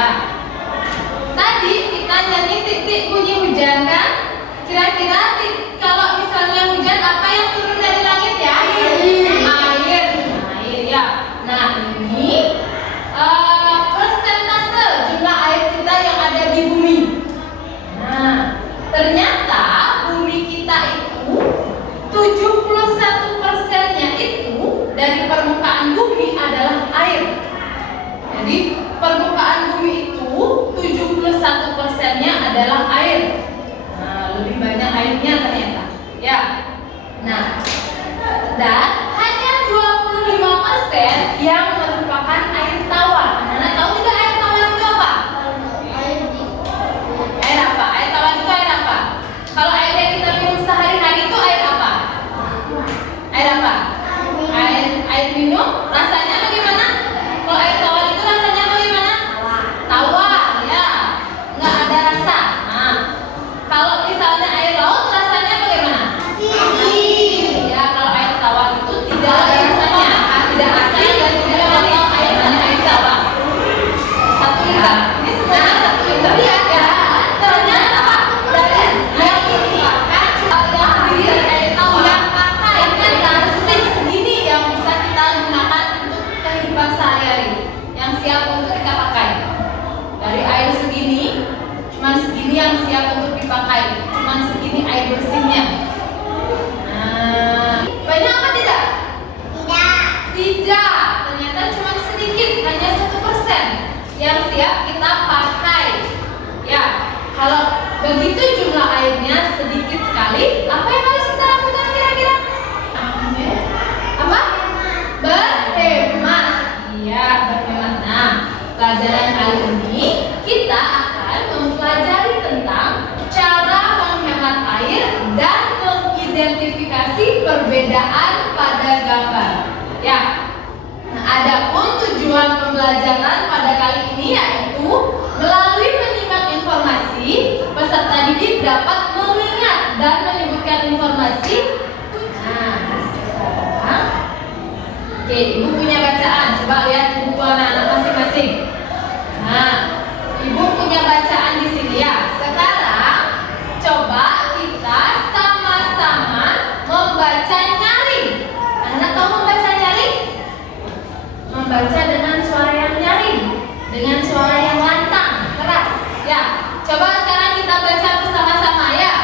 Ya. Tadi kita nyanyi titik bunyi hujan kan? Kira-kira kalau misalnya hujan apa yang turun dari langit ya? Air ya. Nah ini persentase jumlah air kita yang ada di bumi. Nah ternyata bumi kita itu 71%-nya itu dari permukaan bumi adalah air. Jadi permukaan bumi itu 71%-nya adalah air. Nah, lebih banyak airnya ternyata. Ya. Nah, dan hanya 25% yang merupakan air tawar. Anak-anak tahu tidak air tawar itu apa? Air apa? Air tawar itu air apa? Kalau air yang kita minum sehari-hari itu air apa? Air apa? Air minum. Rasanya bagaimana? Kalau air tawar itu rasanya bagaimana? Tawar, ya. Nggak ada rasa. Nah, kalau misalnya air laut rasanya bagaimana? Asin. Ya, kalau air tawar itu tidak ada rasanya, tidak asin dan tidak manis. Air tawar. 1 liter. Ini semuanya 1 liter ya. Ternyata dari yang ini yang terdiri dari air tawar yang bersih segini yang bisa kita gunakan untuk kehidupan sehari-hari, yang siap untuk kita pakai. Dari air segini, cuma segini yang siap untuk dipakai, cuma segini air bersihnya. Nah, banyak apa tidak? Tidak. Ternyata cuma sedikit, hanya 1% yang siap kita pakai. Ya, kalau begitu jumlah airnya sedikit sekali, apa yang harus kita lakukan kira-kira? Apa? Berhemat. Iya, berhemat. Nah, pelajaran kali ini kita akan mempelajari tentang cara menghemat air dan mengidentifikasi perbedaan pada gambar. Ya. Nah, adapun tujuan pembelajaran pada kali ini yaitu melalui menyimak informasi, peserta didik dapat mengingat dan menyebutkan informasi. Nah, sekarang oke, ibu punya bacaan. Coba lihat di buku anak-anak masing-masing. Nah, ibu punya bacaan di sini ya. Sekarang coba kita sama-sama membaca nyaring. Anak-anak tahu membaca nyaring? Membaca dengan suara yang nyaring, dengan suara yang lantang, keras. Ya, coba sekarang kita baca bersama-sama ya.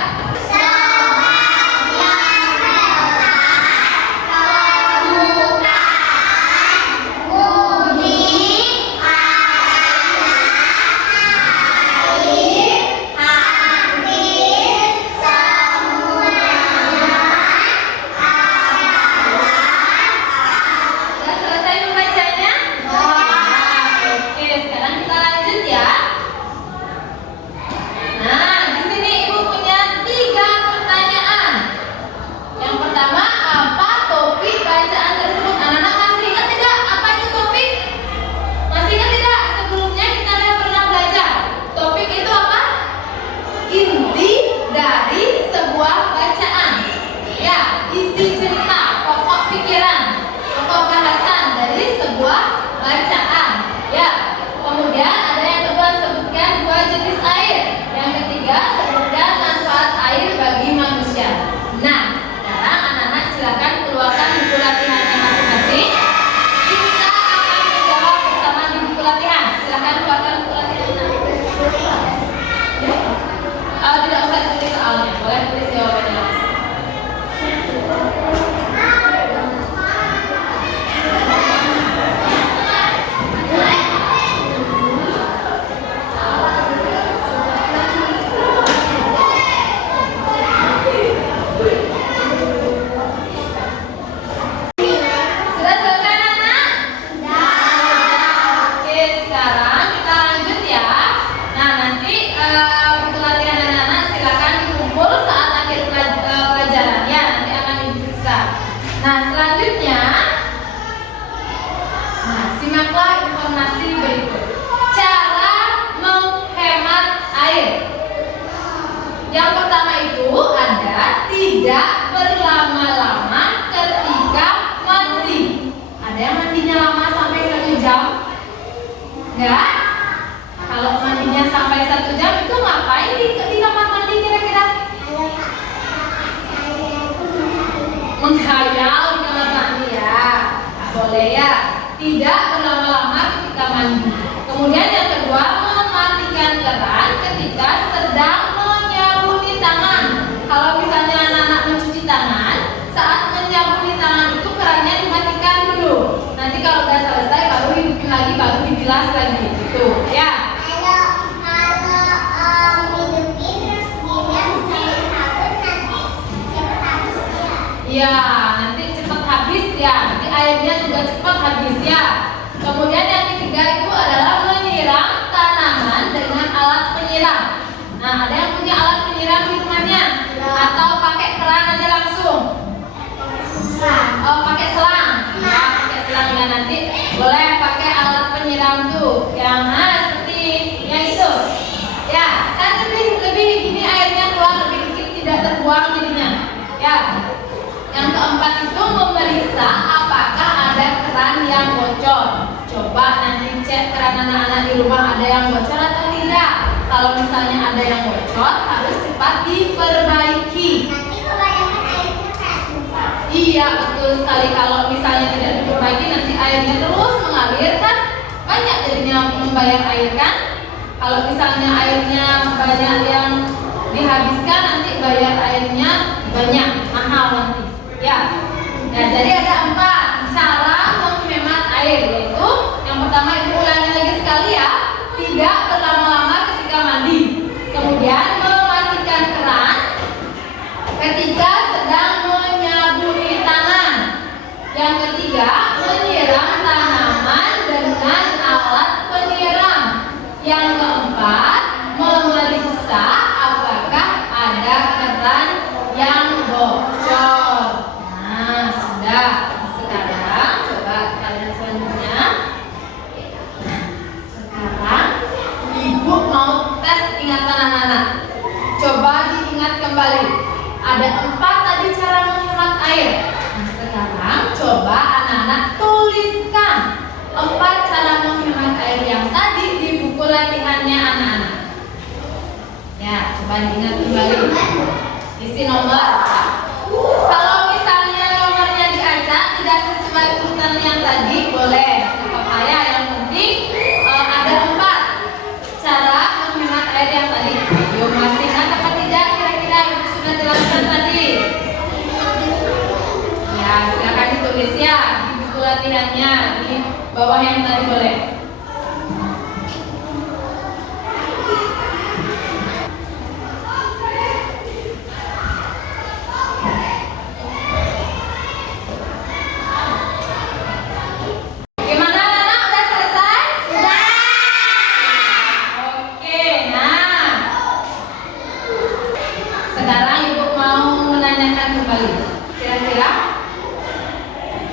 tidak berlama-lama ketika mandi. Ada yang mandinya lama sampai 1 jam? Enggak? Kalau mandinya sampai 1 jam itu ngapain di kamar mandi kira-kira? Menghayal di kamar mandi ya. Nah, boleh ya. Tidak berlama-lama ketika mandi. Kemudian yang kedua, mematikan keran ketika sedang menyabuni tangan. Kalau misalnya anak-anak mencuci tangan, saat menyabuni tangan itu kerannya dimatikan dulu. Nanti kalau udah selesai baru hidupin lagi, baru dibilas lagi. Gitu ya. Ya, nanti cepat habis ya. Nanti airnya juga cepat habis ya. Kemudian yang ketiga itu adalah menyiram tanaman dengan alat penyiram. Nah, ada yang punya alat penyiram di rumahnya? Atau pakai keran aja langsung? Oh, pakai selang. Ya, pakai selang ya, nanti boleh pakai alat penyiram tuh. Yang seperti yang itu. Ya, kan lebih gini airnya keluar lebih dikit, tidak terbuang jadinya. Ya. Yang keempat itu memeriksa apakah ada keran yang bocor. Coba nanti cek keran anak-anak di rumah ada yang bocor atau tidak. Kalau misalnya ada yang bocor, harus cepat diperbaiki. Nanti kebanyakan airnya kan? Iya, betul sekali. Kalau misalnya tidak diperbaiki, nanti airnya terus mengalir kan? Banyak jadinya membayar air kan? Kalau misalnya airnya banyak yang dihabiskan, nanti bayar airnya banyak, mahal nanti. Ya, nah, jadi ada 4 cara menghemat air, yaitu yang pertama ibu ulangi lagi sekali ya, tidak berlama-lama ketika mandi, kemudian mematikan keran ketika sedang menyabuni tangan, yang ketiga menyiram tanaman dengan alat penyiram, yang keempat memeriksa apakah ada keran yang bocor. Nah, sudah. Sekarang coba kalian selanjutnya. Sekarang ibu mau tes ingatan anak-anak. Coba diingat kembali. Ada 4 tadi cara menghemat air. Nah, sekarang coba anak-anak tuliskan 4 cara menghemat air yang tadi di buku latihannya anak-anak. Ya, coba diingat kembali. Isi nomor. Kalau misalnya nomornya diacak tidak sesuai urutan yang tadi, boleh apa ya. Yang penting ada 4 cara menghemat air yang tadi. Yuk, masih ingat apa tidak? Kira-kira ibu sudah jelaskan tadi. Ya, silakan ditulis ya di buku latihannya di bawah yang tadi boleh. Kira-kira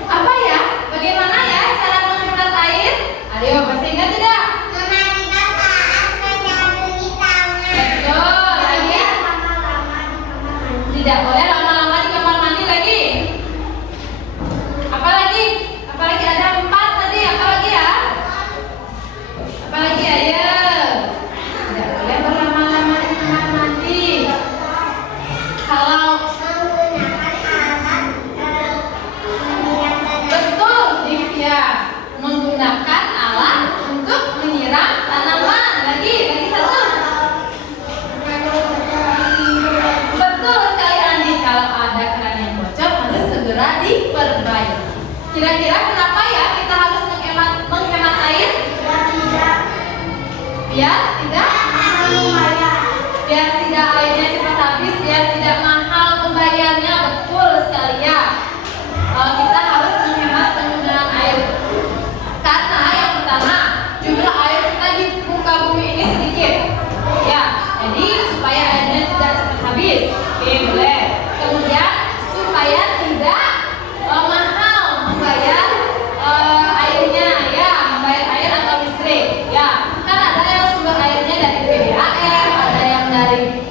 apa ya? Bagaimana ya cara menghemat air? Ayo, masih ingat tidak? Mematikan saat menyabuni tangan. Betul. Lagi? Lama-lama di kamar mandi. Tidak boleh lama-lama di kamar mandi lagi. Apa lagi? Apa lagi? Ada 4 tadi. Apa lagi ya? Apa lagi? Ayo. Tidak boleh berlama-lama di kamar mandi. Kalau menggunakan alat untuk menyiram tanaman. Lagi satu. Betul sekali Andi. Kalau ada keran yang bocor harus segera diperbaiki. Kira-kira kenapa ya kita harus menghemat air? Biar tidak airnya cepat habis, biar tidak mahal pembayarnya. Betul sekali ya. Kita harus menghemat penggunaan air. Karena yang pertama, jumlah air kita di muka bumi ini sedikit. Ya, jadi supaya airnya tidak cepat habis. Oke, boleh. Kemudian supaya tidak mahal membayar airnya, ya, membayar air atau listrik. Ya, kan ada yang sumber airnya dari PDAM, ada yang dari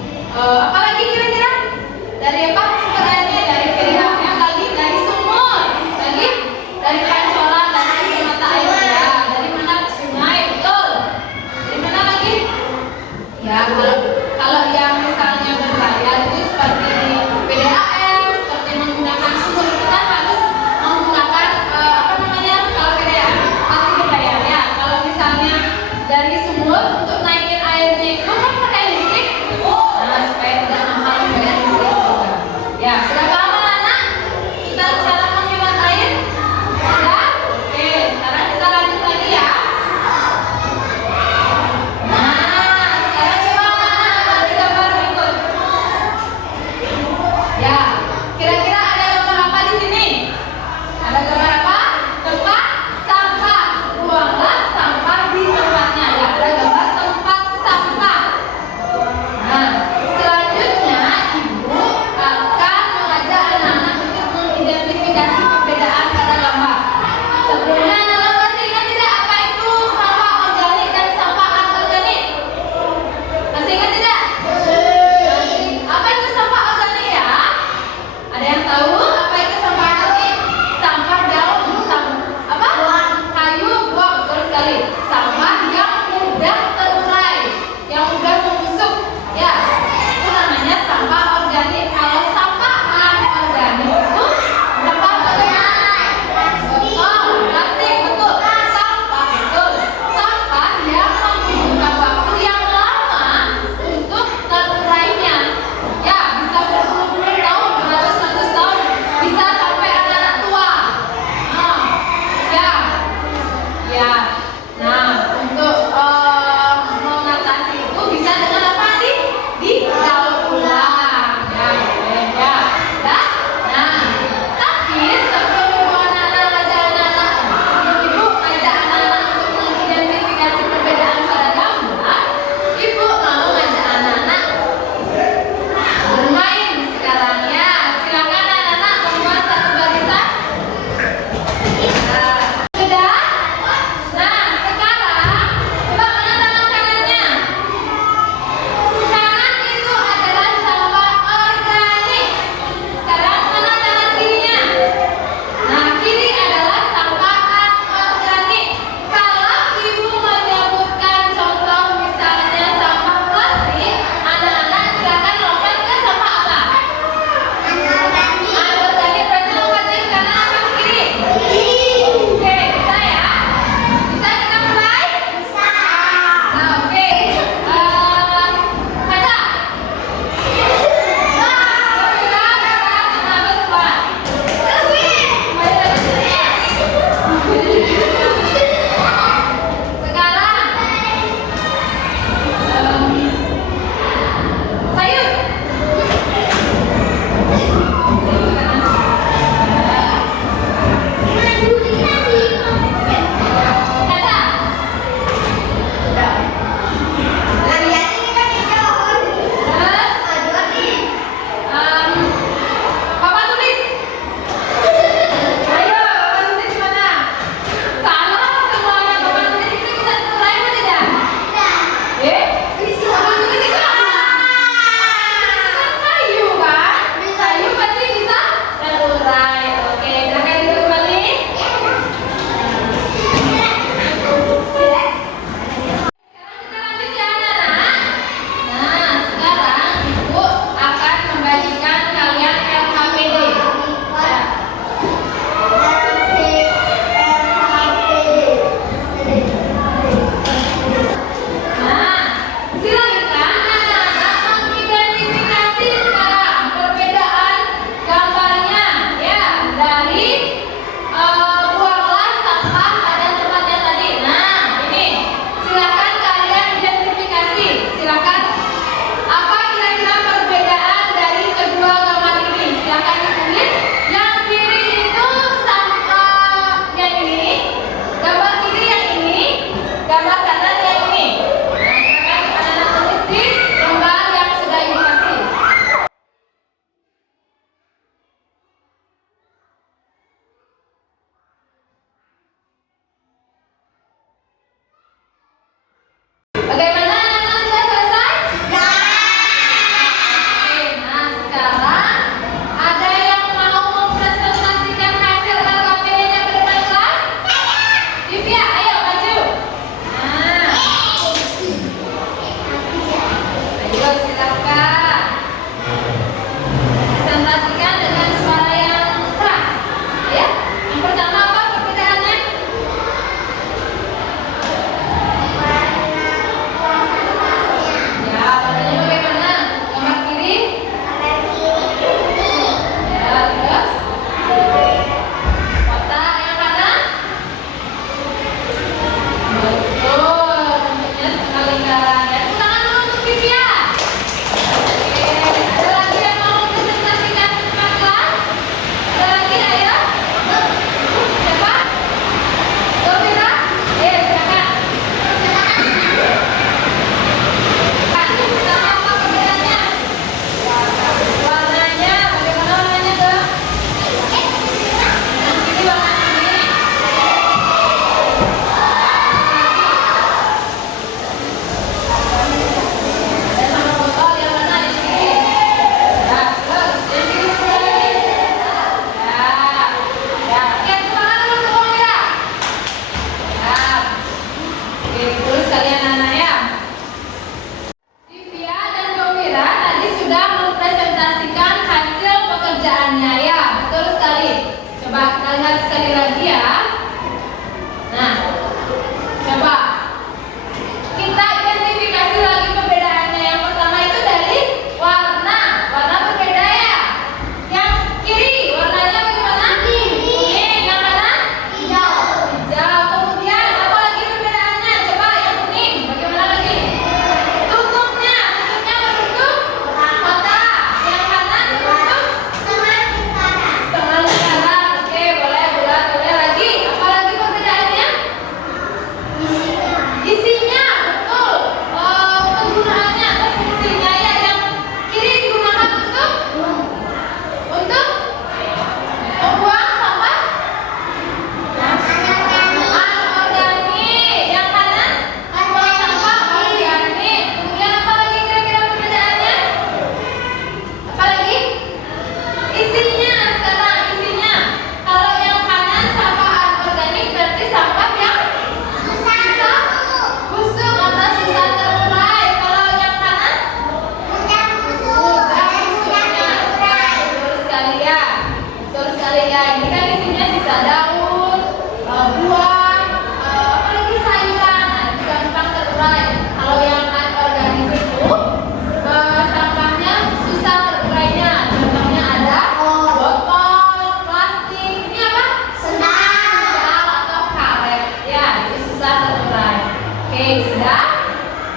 sudah?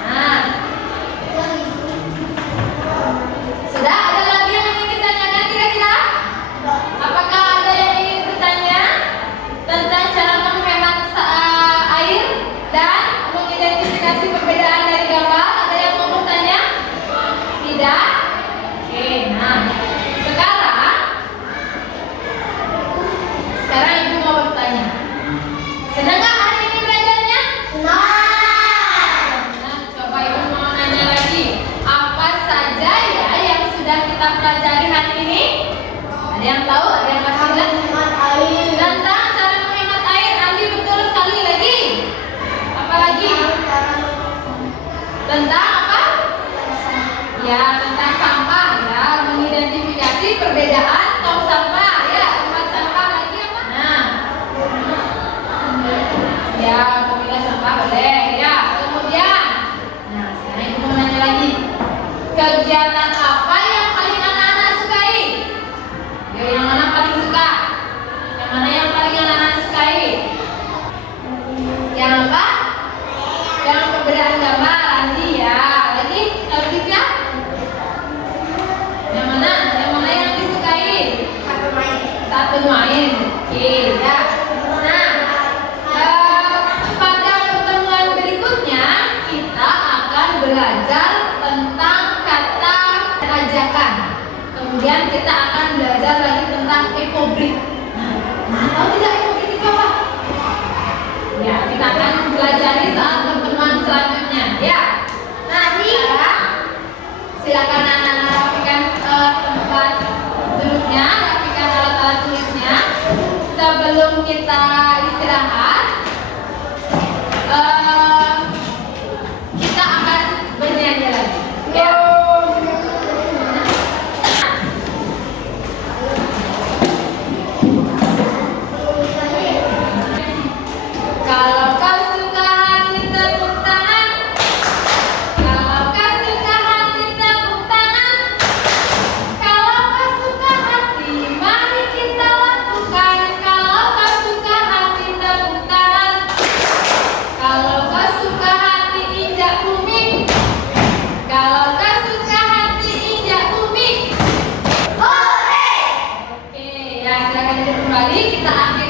Nah, sudah. Ada lagi yang ingin ditanyakan kira-kira? Apakah ada yang ingin bertanya tentang cara menghemat air dan mengidentifikasi perbedaan dari gambar? Ada yang mau bertanya? Tidak? Oke, nah sekarang Ibu mau bertanya. Senang nggak hari ini belajarnya? Nah, coba Ibu mau nanya lagi. Apa saja ya yang sudah kita pelajari hari ini? Ada yang tahu? Ada yang masih ingat? Tentang cara menghemat air. Andi betul sekali lagi. Apa lagi? Tentang apa? Ya, tentang sampah ya, mengidentifikasi perbedaan tong sampah ya, tempat sampah lagi apa? Nah, ya, pemilah sampah boleh ya. Kemudian, nah sekarang Ibu mau nanya lagi. Kegiatan apa yang paling anak-anak sukai? Yo, yang mana paling suka? Yang mana yang paling anak-anak sukai? Yang apa? Yang perbedaan gambar, Andi ya. Lagi, Alkifia? Yang mana? Yang mana yang disukai? Saat bermain. Oke, ya. Nah, pada pertemuan berikutnya kita akan belajar tentang kata ajakan. Kemudian kita akan belajar lagi tentang ekobrik. Nah, tahu tidak ekobrik itu apa? Ya, kita akan pelajari saat pertemuan selanjutnya. Ya. Nah, sekarang silakan anak-anak rapikan tempat duduknya, rapikan alat-alat tulisnya. Sebelum kita istirahat, kita akan bernyanyi lagi. Ya. Kalau kau suka hati tepuk tangan. Kalau kau suka hati tepuk tangan. Kalau kau suka hati mari kita lakukan. Kalau kau suka hati tepuk tangan. Kalau kau suka hati injak bumi. Kalau kau suka hati injak bumi. Hore! Oke, ya silakan duduk kembali. Kita akhiri